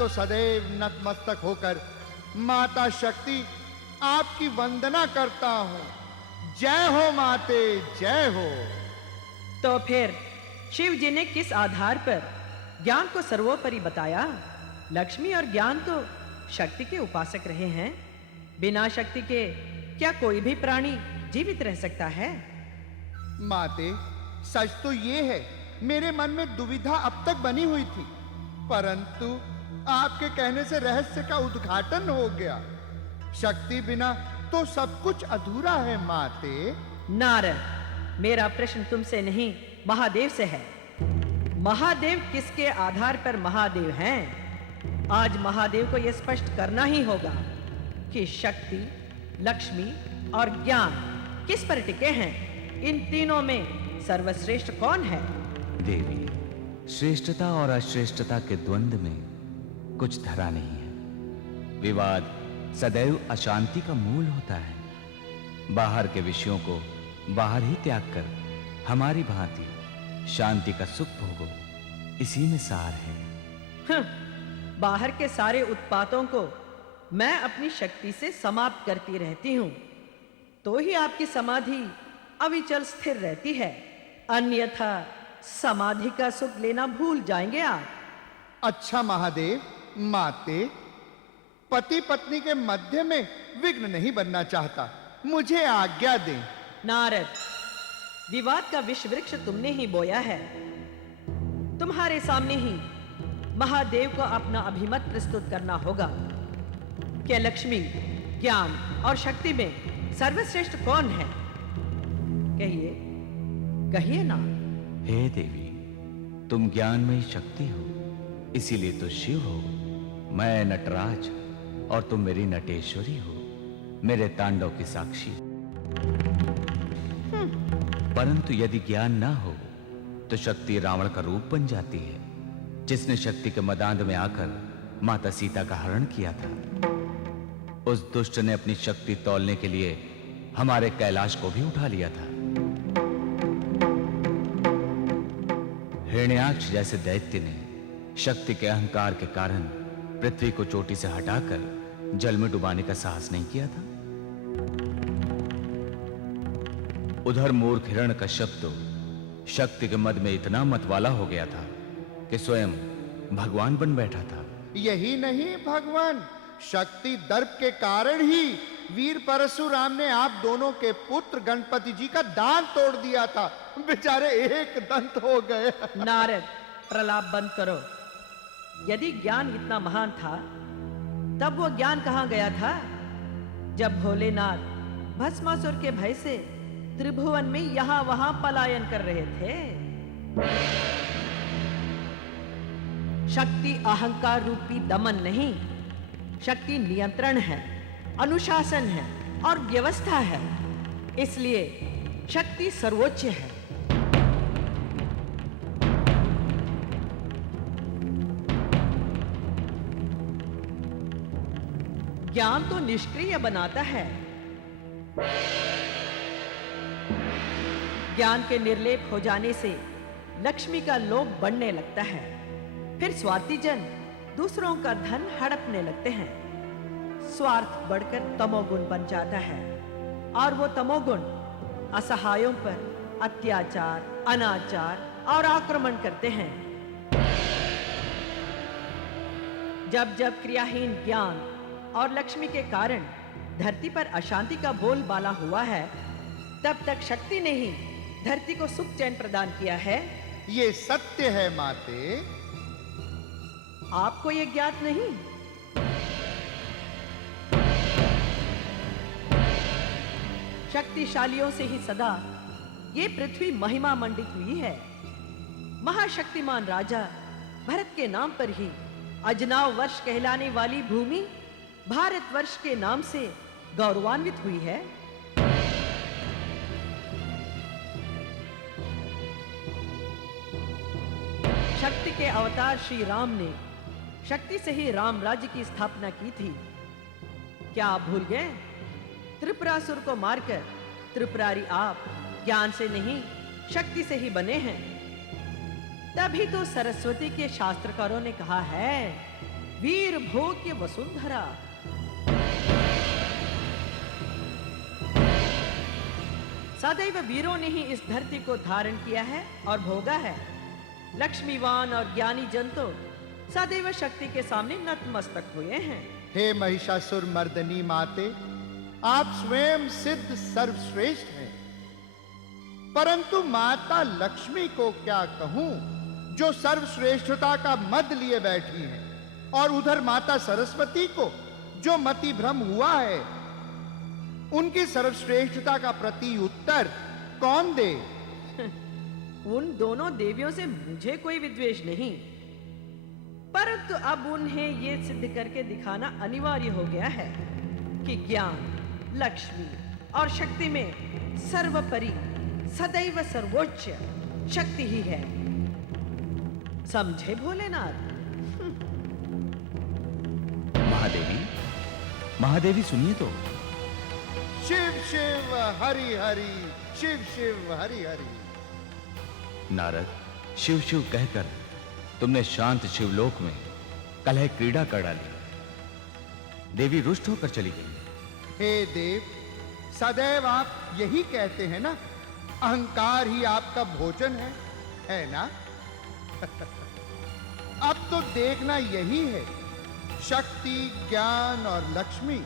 तो सदैव नतमस्तक होकर माता शक्ति आपकी वंदना करता हूं। जय हो माते, जय हो। तो फिर शिव जी ने किस आधार पर ज्ञान को सर्वोपरि बताया? लक्ष्मी और ज्ञान तो शक्ति के उपासक रहे हैं। बिना शक्ति के क्या कोई भी प्राणी जीवित रह सकता है? माते, सच तो ये है, मेरे मन में दुविधा अब तक बनी हुई थी, परंतु आपके कहने से रहस्य का उद्घाटन हो गया। शक्ति बिना तो सब कुछ अधूरा है माते। नारद, मेरा प्रश्न तुमसे नहीं, महादेव से है। महादेव किसके आधार पर महादेव हैं? आज महादेव को यह स्पष्ट करना ही होगा कि शक्ति, लक्ष्मी और ज्ञान किस पर टिके हैं। इन तीनों में सर्वश्रेष्ठ कौन है? देवी, श्रेष्ठता और अश्रेष्ठता के द्वंद्व में कुछ धरा नहीं है। विवाद सदैव अशांति का मूल होता है। बाहर के विषयों को बाहर ही त्याग कर हमारी भांति शांति का सुख भोगो, इसी में सार है। बाहर के सारे उत्पातों को मैं अपनी शक्ति से समाप्त करती रहती हूं, तो ही आपकी समाधि अविचल स्थिर रहती है। अन्यथा समाधि का सुख लेना भूल जाएंगे आप। अच्छा महादेव, माते, पति पत्नी के मध्य में विघ्न नहीं बनना चाहता, मुझे आज्ञा दें। नारद, विवाद का विष वृक्ष तुमने ही बोया है। तुम्हारे सामने ही महादेव को अपना अभिमत प्रस्तुत करना होगा कि लक्ष्मी, ज्ञान और शक्ति में सर्वश्रेष्ठ कौन है? कहिए, कहिए ना। हे देवी, तुम ज्ञानमयी शक्ति हो, इसीलिए तो शिव हो। मैं नटराज और तुम मेरी नटेश्वरी हो, मेरे तांडव की साक्षी। परंतु यदि ज्ञान ना हो तो शक्ति रावण का रूप बन जाती है, जिसने शक्ति के मदांध में आकर माता सीता का हरण किया था। उस दुष्ट ने अपनी शक्ति तौलने के लिए हमारे कैलाश को भी उठा लिया था। हिरण्याक्ष जैसे दैत्य ने शक्ति के अहंकार के कारण पृथ्वी को चोटी से हटाकर जल में डुबाने का साहस नहीं किया था। उधर मूर्ख हिरण्यकश्यप तो शक्ति के मद में इतना मतवाला हो गया था कि स्वयं भगवान बन बैठा था। यही नहीं भगवान, शक्ति दर्प के कारण ही वीर परशुराम ने आप दोनों के पुत्र गणपति जी का दांत तोड़ दिया था। बेचारे एक दंत हो गए। नारद, प्रलाप बंद करो। यदि ज्ञान इतना महान था, तब वो ज्ञान कहां गया था जब भोलेनाथ भस्मासुर के भय से त्रिभुवन में यहां वहां पलायन कर रहे थे? शक्ति अहंकार रूपी दमन नहीं, शक्ति नियंत्रण है, अनुशासन है और व्यवस्था है। इसलिए शक्ति सर्वोच्च है। ज्ञान तो निष्क्रिय बनाता है। ज्ञान के निर्लेप हो जाने से लक्ष्मी का लोभ बढ़ने लगता है। फिर स्वार्थीजन दूसरों का धन हड़पने लगते हैं। स्वार्थ बढ़कर तमोगुण बन जाता है और वो तमोगुण असहायों पर अत्याचार, अनाचार और आक्रमण करते हैं। जब जब क्रियाहीन ज्ञान और लक्ष्मी के कारण धरती पर अशांति का बोलबाला हुआ है, तब तक शक्ति ने ही धरती को सुख चैन प्रदान किया है। ये सत्य है माते। आपको ये ज्ञात नहीं? शक्तिशालियों से ही सदा ये पृथ्वी महिमा मंडित हुई है। महाशक्तिमान राजा भरत के नाम पर ही अजनाव वर्ष कहलाने वाली भूमि भारतवर्ष के नाम से गौरवान्वित हुई है। शक्ति के अवतार श्री राम ने शक्ति से ही राम राज्य की स्थापना की थी। क्या आप भूल गए? त्रिपुरासुर को मारकर त्रिपुरारी आप ज्ञान से नहीं, शक्ति से ही बने हैं। तभी तो सरस्वती के शास्त्रकारों ने कहा है वीर भोग्य वसुंधरा। सदैव वीरों ने ही इस धरती को धारण किया है और भोगा है। लक्ष्मीवान और ज्ञानी जन तो सदैव शक्ति के सामने नतमस्तक हुए हैं। हे महिषासुर मर्दनी माते, आप स्वयं सिद्ध सर्वश्रेष्ठ हैं, परंतु माता लक्ष्मी को क्या कहूं, जो सर्वश्रेष्ठता का मद लिए बैठी हैं, और उधर माता सरस्वती को जो मति भ्रम हुआ है, उनकी सर्वश्रेष्ठता का प्रति उत्तर कौन दे? उन दोनों देवियों से मुझे कोई विद्वेष नहीं, परंतु अब उन्हें यह सिद्ध करके दिखाना अनिवार्य हो गया है कि ज्ञान, लक्ष्मी और शक्ति में सर्वोपरि सदैव सर्वोच्च शक्ति ही है। समझे भोलेनाथ? महादेवी, महादेवी सुनिए तो। शिव शिव हरि हरि, शिव शिव हरि हरि। नारद, शिव शिव कहकर तुमने शांत शिवलोक में कलह क्रीड़ा कर डाली। देवी रुष्ट होकर चली गई। हे देव, सदैव आप यही कहते हैं ना, अहंकार ही आपका भोजन है ना? अब तो देखना यही है, शक्ति, ज्ञान और लक्ष्मी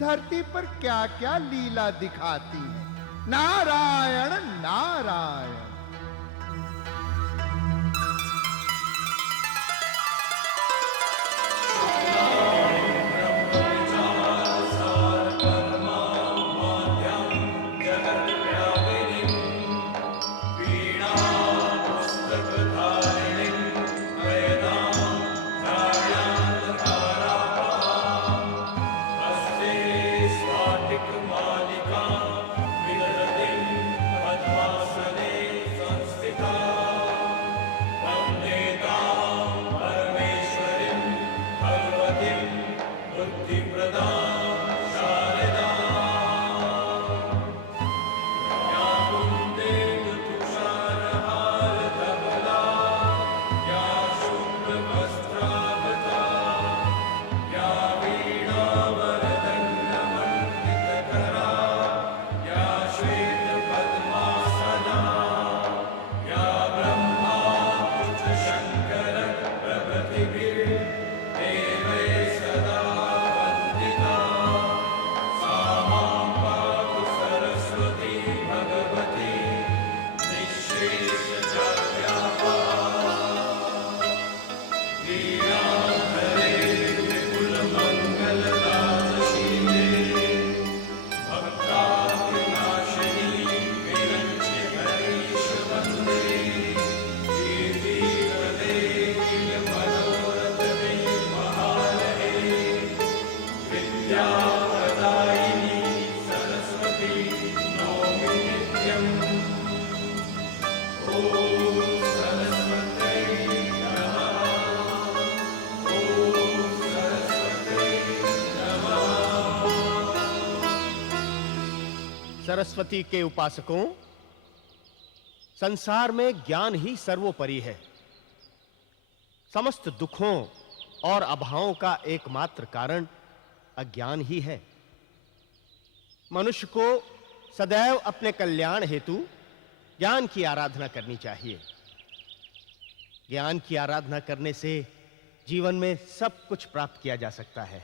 धरती पर क्या क्या लीला दिखाती है। नारायण नारायण। सरस्वती के उपासकों, संसार में ज्ञान ही सर्वोपरि है। समस्त दुखों और अभावों का एकमात्र कारण अज्ञान ही है। मनुष्य को सदैव अपने कल्याण हेतु ज्ञान की आराधना करनी चाहिए। ज्ञान की आराधना करने से जीवन में सब कुछ प्राप्त किया जा सकता है।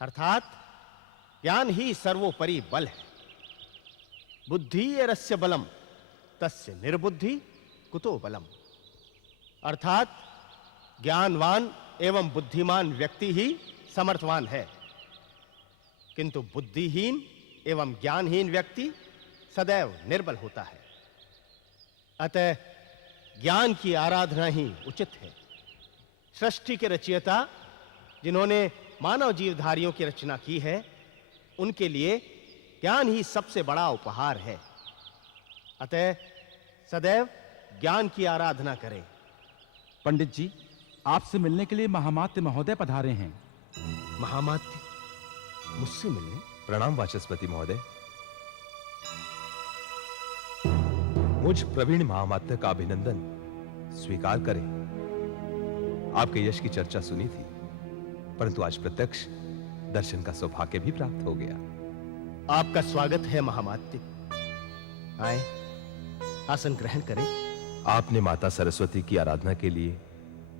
अर्थात ज्ञान ही सर्वोपरि बल है। बुद्धि यस्य बलम तस्य निर्बुद्धि कुतो बलम। अर्थात ज्ञानवान एवं बुद्धिमान व्यक्ति ही समर्थवान है, किंतु बुद्धिहीन एवं ज्ञानहीन व्यक्ति सदैव निर्बल होता है। अतः ज्ञान की आराधना ही उचित है। सृष्टि के रचयिता जिन्होंने मानव जीवधारियों की रचना की है, उनके लिए ज्ञान ही सबसे बड़ा उपहार है। अतः सदैव ज्ञान की आराधना करें। पंडित जी, आपसे मिलने के लिए महामात्य महोदय पधारे हैं। महामात्य मुझसे मिलने? प्रणाम वाचस्पति महोदय। मुझ प्रवीण महामात्य का अभिनंदन स्वीकार करें। आपके यश की चर्चा सुनी थी, परंतु आज प्रत्यक्ष दर्शन का सौभाग्य भी प्राप्त हो गया। आपका स्वागत है महामात्य। आए, आसन ग्रहण करें। आपने माता सरस्वती की आराधना के लिए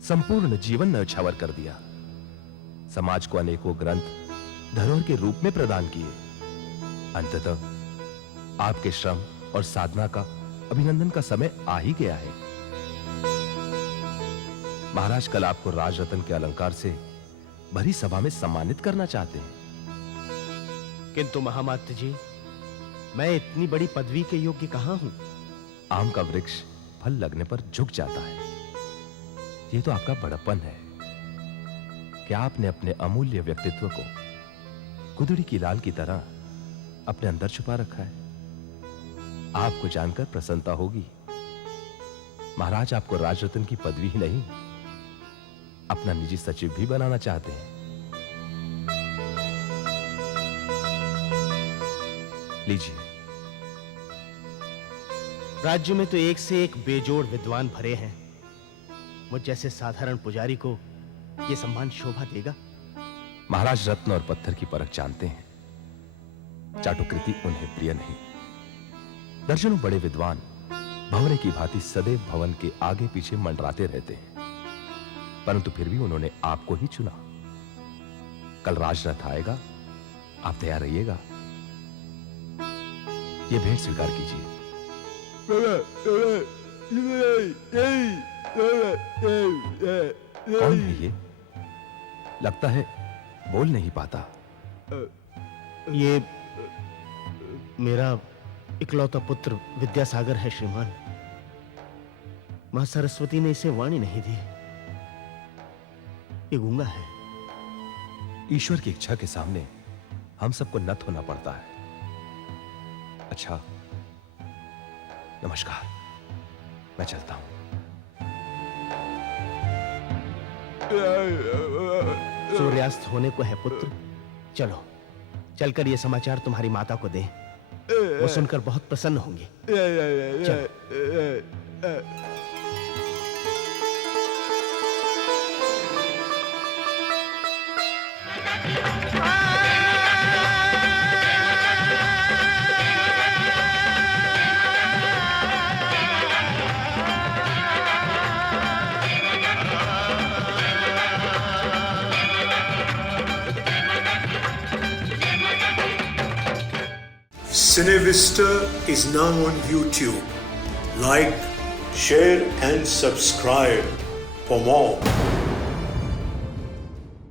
संपूर्ण जीवन न्यौछावर कर दिया। समाज को अनेकों ग्रंथ धरोहर के रूप में प्रदान किए। अंततः आपके श्रम और साधना का अभिनंदन का समय आ ही गया है। महाराज कल आपको राजरत्न के अलंकार से भरी सभा में सम्मानित करना चाहते हैं। किंतु महामात्य जी, मैं इतनी बड़ी पदवी के योग्य कहां हूं? आम का वृक्ष फल लगने पर झुक जाता है। यह तो आपका बड़प्पन है। क्या आपने अपने अमूल्य व्यक्तित्व को कुदड़ी की लाल की तरह अपने अंदर छुपा रखा है? आपको जानकर प्रसन्नता होगी, महाराज आपको राजरत्न की पदवी ही नहीं, अपना निजी सचिव भी बनाना चाहते हैं। लीजिए। राज्य में तो एक से एक बेजोड़ विद्वान भरे हैं। मुझ जैसे साधारण पुजारी को यह सम्मान शोभा देगा? महाराज रत्न और पत्थर की परख जानते हैं। चाटुकृति उन्हें प्रिय नहीं। दर्जनों बड़े विद्वान भंवरे की भांति सदैव भवन के आगे पीछे मंडराते रहते हैं, परंतु फिर भी उन्होंने आपको ही चुना। कल राजरथ आएगा, आप तैयार रहिएगा। ये भेंट स्वीकार कीजिए। कौन है ये? लगता है बोल नहीं पाता। ये मेरा इकलौता पुत्र विद्यासागर है श्रीमान। मां सरस्वती ने इसे वाणी नहीं दी। ये गूंगा है। ईश्वर की इच्छा के सामने हम सबको नत होना पड़ता है। अच्छा, नमस्कार, मैं चलता हूं। सूर्यास्त होने को है पुत्र। चलो, चलकर ये समाचार तुम्हारी माता को दें। वो सुनकर बहुत प्रसन्न होंगे। चलो। Cinevista is now on YouTube. Like, share and subscribe for more.